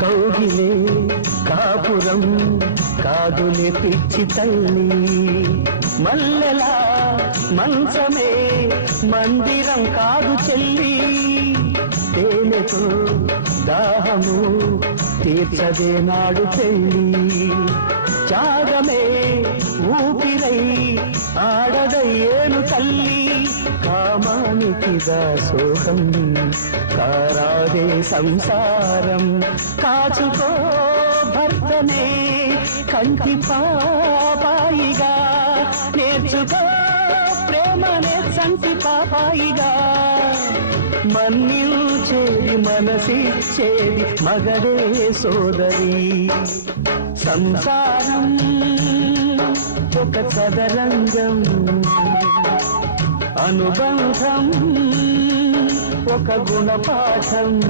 కౌగిలే కాపురం కాదులే పిచ్చి తల్లి, మల్లెలా మంచమే మందిరం కాదు చెల్లి, తేనెతో దాహము తీర్చదే నాడు పెళ్ళి, త్యాగమే ఊపిరై ఆడదయ్యేను తల్లి, కామానికి దాసోహం కారాదే సంసారం, కాచుకో భర్తనే కంటి పాపాయిగా, నేర్చుకో ప్రేమనే సంటి పాపాయిగా, మన్నించేది మనసిచ్చేది మగడే సోదరి, సంసారం ఒక చదరంగం, అనుబంధం ఒక గుణపాఠం.